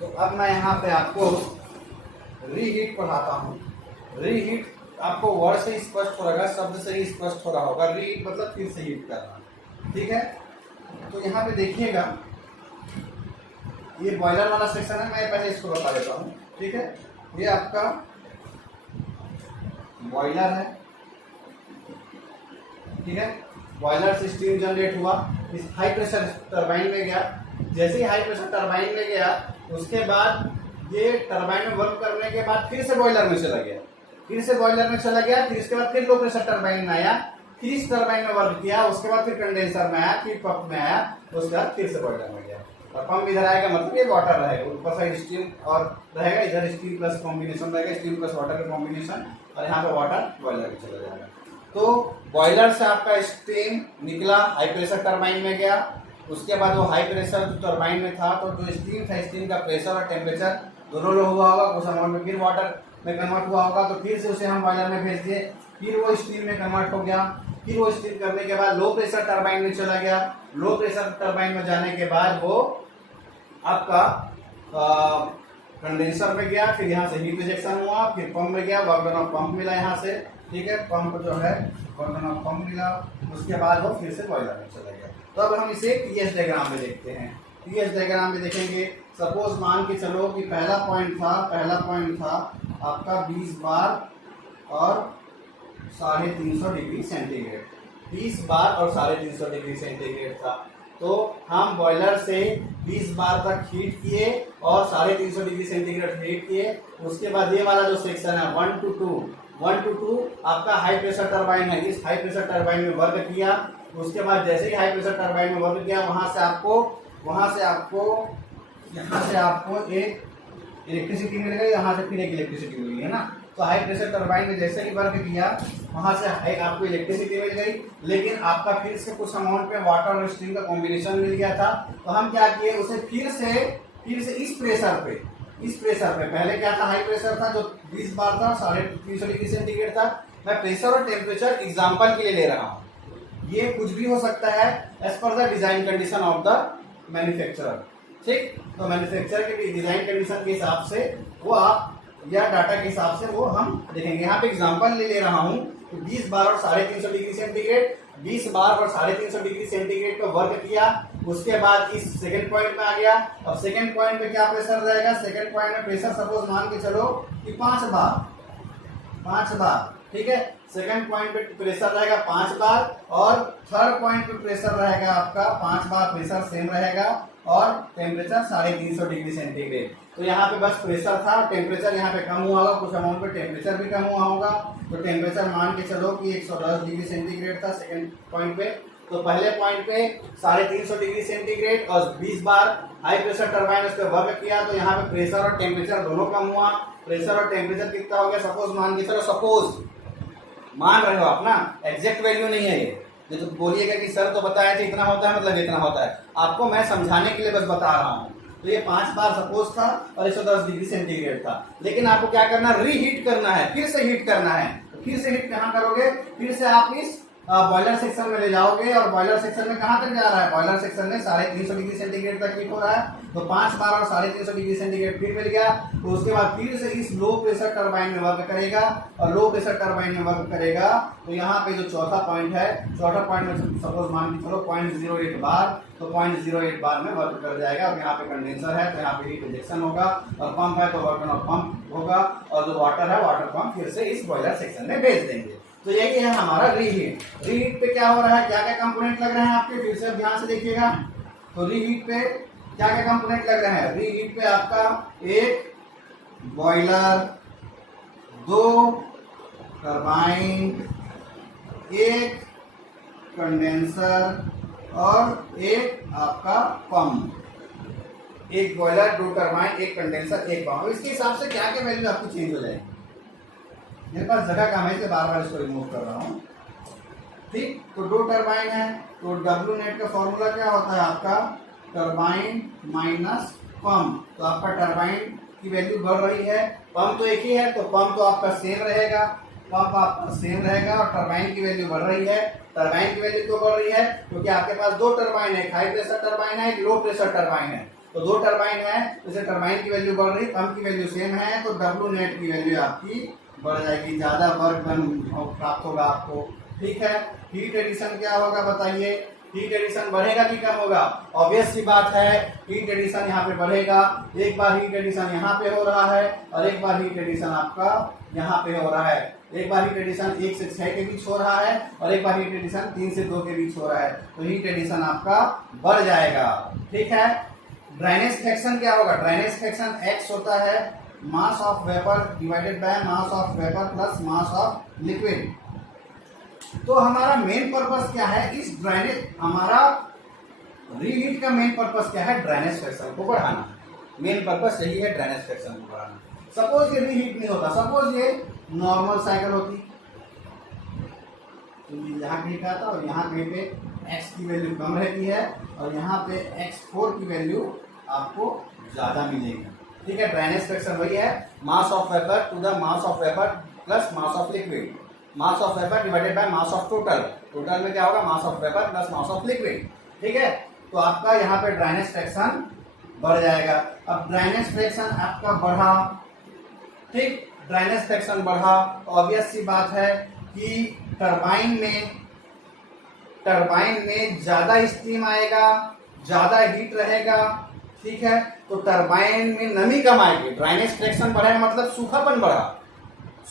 तो अब मैं यहाँ पे आपको रीहीट पढ़ाता हूं। रीहीट आपको वर्ड से स्पष्ट हो रहा है, शब्द से ही स्पष्ट हो रहा होगा। रीहीट मतलब फिर से हीट करना, ठीक है। तो यहाँ पे देखिएगा, ये बॉयलर वाला सेक्शन है, मैं पहले इसको बता देता हूँ, ठीक है। ये आपका बॉयलर है, ठीक है। बॉयलर से स्टीम जनरेट हुआ, इस हाई प्रेशर टरबाइन में गया, जैसे ही हाई प्रेशर टरबाइन में गया उसके बाद ये टरबाइन में वर्क करने के बाद फिर से बॉयलर में चला गया, फिर से बॉयलर में चला गया, फिर इसके बाद फिर लो प्रेशर टरबाइन में आया, फिर इस टरबाइन में वर्क किया, उसके बाद फिर कंडेंसर में आया, फिर पंप में आया, उसके बाद फिर से बॉयलर में गया। और पंप इधर आएगा मतलब ये वाटर रहेगा, ऊपर साइड स्टीम और रहेगा, इधर स्टीम प्लस कॉम्बिनेशन रहेगा, स्टीम प्लस वाटर का कॉम्बिनेशन, और यहाँ पे वाटर बॉयलर में चला जाएगा। तो बॉयलर से आपका स्टीम निकला, हाई प्रेशर टरबाइन में गया, उसके बाद वो हाई प्रेशर टरबाइन में था तो जो स्टीम था, स्टीम का प्रेशर और टेम्परेचर दोनों लो हुआ होगा, कुछ अमाउंट में फिर वाटर में कन्वर्ट हुआ होगा, तो फिर से उसे हम बॉयलर में भेज दिए, फिर वो स्टीम में कन्वर्ट हो गया, फिर वो स्टीम करने के बाद लो प्रेशर टरबाइन में चला गया, लो प्रेशर टरबाइन में जाने के बाद वो आपका कंडेंसर में गया, फिर यहाँ से हीट रिजेक्शन हुआ, फिर पंप में गया, वर्क डन ऑफ पंप मिला यहाँ से, ठीक है, पंप जो है वर्क डन ऑफ पंप मिला, उसके बाद वो फिर से बॉयलर में चला गया। तो अब हम इसे टीएस डायग्राम में देखते हैं। टीएस डायग्राम में देखेंगे, सपोज मान के चलो कि पहला पॉइंट था आपका 20 बार और 350 डिग्री सेंटीग्रेड, 20 बार और 350 डिग्री सेंटीग्रेड था। तो हम बॉयलर से 20 बार तक हीट किए और 350 डिग्री सेंटीग्रेड हीट किए, उसके बाद ये वाला जो सेक्शन है 1 to 2 आपका हाई प्रेशर टरबाइन है, इस हाई प्रेशर टरबाइन में वर्क किया, उसके बाद जैसे ही हाई प्रेशर टरबाइन में वर्क किया वहां से आपको एक इलेक्ट्रिसिटी मिल गई, यहाँ से फिर एक इलेक्ट्रिसिटी मिली, है ना। तो हाई प्रेशर टरबाइन में जैसे ही वर्क किया वहां से आपको इलेक्ट्रिसिटी मिल गई, लेकिन आपका फिर से कुछ अमाउंट पे वाटर और स्टीम का कॉम्बिनेशन मिल गया था। तो हम क्या किए, उसे फिर से इस प्रेशर पे पहले क्या था, हाई प्रेशर था जो 20 बार था, 350 डिग्री सेंटीग्रेड था। मैं प्रेशर और टेम्परेचर एग्जाम्पल के लिए ले रहा हूँ, ये कुछ भी हो सकता है as per the design condition of the manufacturer, ठीक। तो मैन्युफैक्चरर के डिजाइन कंडीशन के हिसाब से वो आप या डाटा के हिसाब से वो हम देखेंगे। यहाँ पे एग्जांपल ले रहा हूँ, तो 20 बार और 350 डिग्री सेंटीग्रेड, 20 बार और 350 डिग्री सेंटीग्रेड पे वर्क किया, उसके बाद इस सेकंड पॉइंट में आ गया। अब सेकंड पॉइंट पे क्या प्रेशर रहेगा, सेकंड पॉइंट में प्रेशर सपोज मान के चलो कि 5 बार, ठीक है। सेकंड पॉइंट पे प्रेशर रहेगा 5 बार और थर्ड पॉइंट पे प्रेशर रहेगा आपका 5 बार, प्रेशर सेम रहेगा और टेम्परेचर 350 डिग्री सेंटीग्रेड। तो यहाँ पे बस प्रेशर था, टेम्परेचर यहाँ पे कम हुआ होगा, कुछ अमाउंट पे टेम्परेचर भी कम हुआ होगा। तो टेम्परेचर मान के चलो कि 110 डिग्री सेंटीग्रेड था सेकंड पॉइंट पे, तो पहले पॉइंट पे 350 डिग्री सेंटीग्रेड और 20 बार हाई प्रेशर टरबाइन उस पर वर्क किया, तो यहाँ पे प्रेशर और टेम्परेचर दोनों कम हुआ। प्रेशर और टेम्परेचर कितना हो गया, सपोज मान के चलो, सपोज मान रहे हो आप ना, एग्जैक्ट वैल्यू नहीं है ये तो बोलिएगा कि सर तो बताया था इतना होता है, मतलब इतना होता है। आपको मैं समझाने के लिए बस बता रहा हूँ। तो ये 5 बार सपोज था और 110 डिग्री सेंटीग्रेड था, लेकिन आपको क्या करना, रीहीट करना है, फिर से हीट करना है। तो फिर से हीट कहाँ करोगे, फिर से आप इस बॉयलर सेक्शन में ले जाओगे, और बॉयलर सेक्शन में कहाँ तक जा रहा है, बॉयलर सेक्शन में 350 डिग्री सेंटीग्रेड तक हीट हो रहा है। तो 5 बार और 350 डिग्री सेंटीग्रेड फिर मिल गया। तो उसके बाद फिर से इस लो प्रेशर टरबाइन में वर्क करेगा, और लो प्रेशर टरबाइन में वर्क करेगा। तो यहाँ पे जो चौथा पॉइंट है, चौथा पॉइंट में सपोज मान के चलो 0.08 बार, तो 0.08 बार में वर्क कर जाएगा। और यहाँ पे कंडेंसर है तो यहाँ पे हीट रिजेक्शन होगा, और पंप है तो वर्क ऑन पंप होगा, और जो वाटर है वाटर पंप फिर से इस बॉयलर सेक्शन में भेज देंगे। तो यही है हमारा रीहीट। रीहीट पे क्या हो रहा है, क्या क्या कंपोनेंट लग रहे हैं आपके, फिर से ध्यान से देखिएगा। तो रीहीट पे क्या क्या कंपोनेंट लग रहे हैं, रीहीट पे आपका एक बॉयलर, 2 टरबाइन, एक कंडेंसर और एक आपका पंप। एक बॉयलर, 2 टरबाइन, एक कंडेंसर, एक पंप। इसके हिसाब से क्या क्या वैल्यू आपकी चेंज हो जाएगी। मेरे पास जगह कम है इसलिए बार बार इसको रिमूव कर रहा हूँ। ठीक, तो 2 टरबाइन है, तो डब्ल्यू नेट का फॉर्मूला क्या होता है आपका, टरबाइन माइनस पंप। तो आपका टरबाइन की वैल्यू बढ़ रही है, पंप तो एक ही है तो पंप तो आपका सेम रहेगा, पंप आपका सेम रहेगा, और टरबाइन की वैल्यू बढ़ रही है। टरबाइन की वैल्यू क्यों बढ़ रही है, क्योंकि आपके पास 2 टरबाइन है, एक हाई प्रेशर टरबाइन है, एक लो प्रेशर टरबाइन है। तो 2 टरबाइन है, जैसे टरबाइन की वैल्यू बढ़ रही है, पंप की वैल्यू सेम है, तो डब्ल्यू नेट की वैल्यू आपकी बढ़ जाएगी, ज्यादा वर्क डन प्राप्त होगा आपको। ठीक है, हीट एडिशन क्या होगा बताइए, हीट एडिशन बढ़ेगा कि कम होगा, ऑब्वियस सी बात है, हीट एडिशन यहाँ पे बढ़ेगा। एक बार हीट एडिशन यहाँ पे हो रहा है, और एक बार हीट एडिशन आपका यहाँ पे हो रहा है। एक बार हीट एडिशन 1 से 6 के बीच हो रहा है, और एक बार हीट एडिशन 3 से 2 के बीच हो रहा है, तो हीट एडिशन आपका बढ़ जाएगा। ठीक है, ड्राइनेज फ्रैक्शन क्या होगा, ड्राइनेज फ्रैक्शन x होता है mass of vapour divided by mass of vapour plus mass of liquid. तो हमारा मेन पर्पस क्या है, इस ड्राइनेज, हमारा रीहीट का मेन पर्पस क्या है, ड्राइनेज फ्रैक्शन को बढ़ाना। मेन पर्पस यही है, ड्राइनेज फ्रैक्शन को बढ़ाना। सपोज ये रीहीट नहीं होता, सपोज ये नॉर्मल साइकिल होती, तो यहाँ कहीं का था और यहाँ कहीं पे x की वैल्यू कम रहती है, और यहाँ पे x4 की वैल्यू आपको ज्यादा मिलेगी। ठीक है, ड्राइनेज फ्रैक्शन वही है, mass of vapour to the mass of vapour plus mass of liquid, mass of vapour divided by mass of total. Total में क्या होगा, mass of vapour plus mass of liquid. ठीक है, तो आपका यहाँ पे ड्राइनेज फ्रैक्शन बढ़ जाएगा। अब ड्राइनेज फ्रैक्शन आपका बढ़ा, ठीक, ड्राइनेज फ्रैक्शन बढ़ा, ऑब्वियस सी बात है कि टरबाइन में ज्यादा स्टीम आएगा, ज्यादा हीट रहेगा। ठीक है, तो टरबाइन में नमी कम आएगी। ड्राइनेज फ्रैक्शन बढ़ा मतलब सूखापन बढ़ा,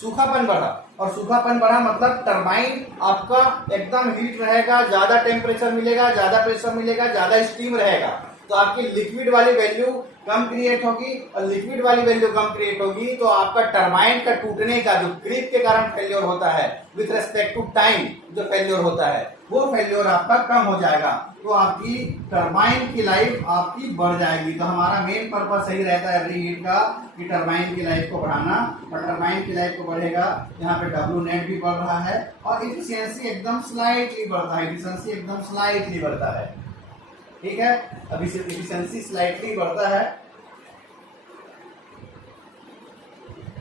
सूखापन बढ़ा, और सूखापन बढ़ा मतलब टरबाइन आपका एकदम हीट रहेगा, ज्यादा टेम्परेचर मिलेगा, ज्यादा प्रेशर मिलेगा, ज्यादा स्टीम रहेगा। तो आपकी लिक्विड वाली वैल्यू कम क्रिएट होगी, और लिक्विड वाली वैल्यू कम क्रिएट होगी तो आपका टरबाइन का टूटने का जो क्रीप के कारण फेल्योर होता है, विथ रेस्पेक्ट टू टाइम जो फेल्योर होता है, वो फेल्योर आपका कम हो जाएगा। तो आपकी टरबाइन की लाइफ आपकी बढ़ जाएगी। तो हमारा मेन पर्पस यही रहता है रीहीट का, कि टरबाइन की लाइफ को बढ़ाना, और टरबाइन की लाइफ को बढ़ेगा, यहाँ पे डब्ल्यू नेट भी बढ़ रहा है, और इफिशियंसी एकदम स्लाइटली बढ़ता है, इफिशियंसी एकदम स्लाइटली बढ़ता है। ठीक है, अभी इफिशियंसी स्लाइटली बढ़ता है,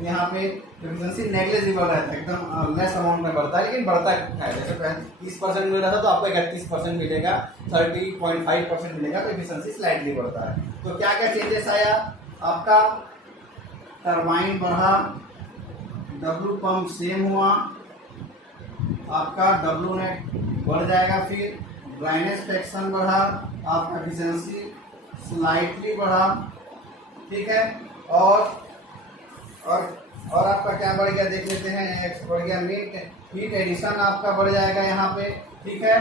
यहाँ पे एफिशिएंसी नेग्लिजिबल रहता है, एकदम लेस अमाउंट में बढ़ता है, लेकिन बढ़ता है। जैसे 30% मिल रहा था तो आपको 31% मिलेगा, 30.5% मिलेगा, तो एफिशिएंसी स्लाइटली बढ़ता है। तो क्या क्या चेंजेस आया, आपका टरबाइन बढ़ा, डब्ल्यू पंप सेम हुआ, आपका डब्ल्यू नेट बढ़ जाएगा, फिर ड्राइनेज फ्रैक्शन बढ़ा, आपका एफिशिएंसी स्लाइटली बढ़ा। ठीक है, और आपका क्या बढ़ गया देख लेते हैं, एक्स बढ़ गया, हीट एडिशन आपका बढ़ जाएगा यहाँ पे। ठीक है,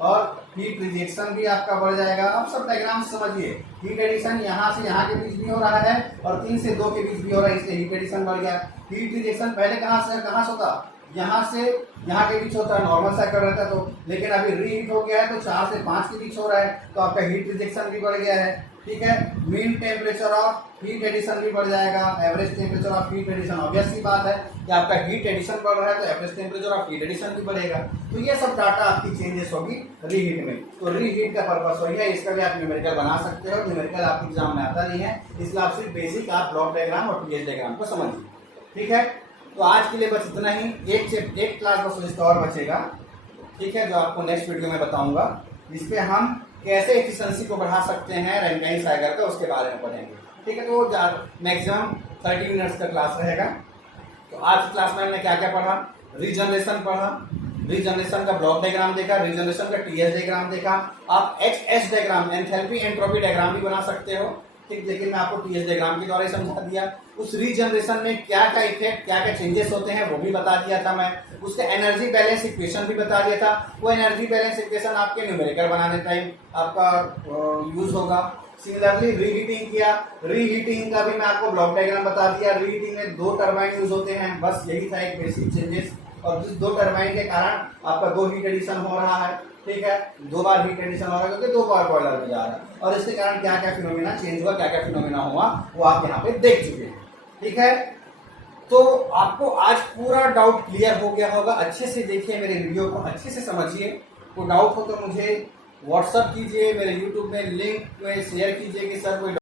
और हीट रिजेक्शन भी आपका बढ़ जाएगा। अब सब डायग्राम समझिए, हीट एडिशन यहाँ से यहाँ के बीच भी हो रहा है और 3 से 2 के बीच भी हो रहा है, इसलिए हीट एडिशन बढ़ गया। हीट रिजेक्शन पहले कहाँ से होता, यहाँ से यहाँ के बीच होता है, नॉर्मल साइकिल रहता है तो, लेकिन अभी रीहीट हो गया है तो 4 से 5 के बीच हो रहा है, तो आपका हीट रिजेक्शन भी बढ़ गया है। ठीक है, mean temperature of heat addition भी बढ़ जाएगा, average temperature of heat addition, obvious सी बात है कि आपका हीट एडिशन बढ़ रहा है तो average temperature of heat addition भी बढ़ेगा। तो ये सब डाटा आपकी चेंजेस होगी रीहीट में। तो रीहीट का पर्पस वही है, इसका भी आप न्यूमेरिकल बना सकते हो। न्यूमेरिकल आपके एग्जाम में आता नहीं है, इसलिए आप सिर्फ बेसिक आप ब्लॉक डायग्राम और टीएच डायग्राम को समझिए। ठीक है, तो आज के लिए बस इतना ही। एक क्लास बस इसका और बचेगा, ठीक है, जो आपको नेक्स्ट वीडियो में बताऊंगा, जिसपे हम कैसे एफिशिएंसी को बढ़ा सकते हैं रैंकाइन साइकिल का, उसके बारे में पढ़ेंगे। ठीक है, तो मैक्सिमम 30 मिनट्स का क्लास रहेगा। तो आज की क्लास में हमने क्या क्या पढ़ा, रीजनरेशन पढ़ा, रीजनरेशन का ब्लॉक डायग्राम देखा, रीजनरेशन का टीएच डायग्राम देखा। आप XS diagram, enthalpy entropy diagram भी बना सकते हो। ठीक, लेकिन मैं आपको टीएच डायग्राम के द्वारा ही समझा दिया। उस रीजनरेशन में क्या क्या इफेक्ट, क्या क्या चेंजेस होते हैं वो भी बता दिया था मैं। उसका एनर्जी बैलेंस इक्वेशन भी बता दिया था। वो एनर्जी बैलेंस इक्वेशन आपके न्यूमेरिकल बनाने टाइम आपका यूज होगा। सिमिलरली रीहीटिंग किया, रीहीटिंग का भी मैं आपको ब्लॉक डायग्राम बता दिया। रीहीटिंग में 2 टरबाइन यूज होते हैं, बस यही था एक बेसिक चेंजेस। और जिस 2 टरबाइन के कारण आपका 2 हीट एडिशन हो रहा है। ठीक है, 2 बार हीट एडिशन हो रहा है क्योंकि 2 बार बॉयलर में जा रहा है, और इसके कारण क्या क्या फिनोमेना चेंज हुआ, क्या क्या फिनोमेना हुआ, वो आप यहाँ पे देख चुके हैं। ठीक है, तो आपको आज पूरा डाउट क्लियर हो गया होगा। अच्छे से देखिए मेरे वीडियो को, अच्छे से समझिए। कोई डाउट हो तो मुझे व्हाट्सअप कीजिए, मेरे यूट्यूब में लिंक में शेयर कीजिए कि सर कोई